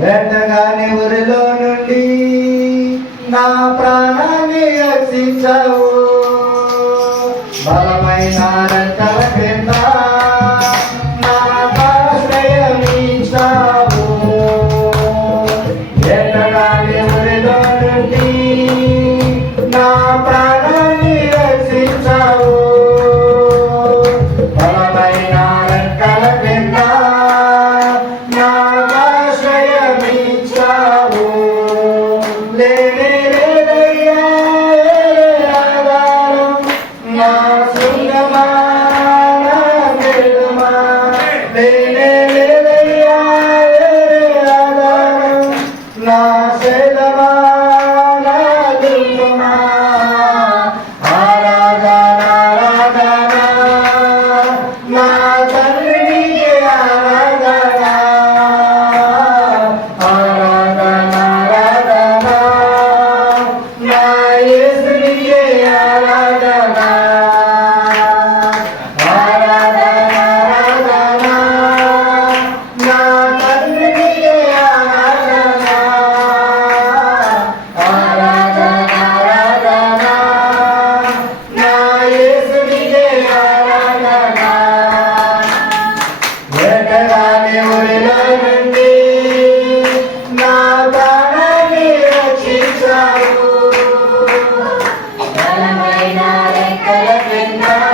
వెంటగాని ఊరిలో నుండి నా ప్రాణాన్ని రక్షించవు. బలమైన రంగ క్రింద ninguém. and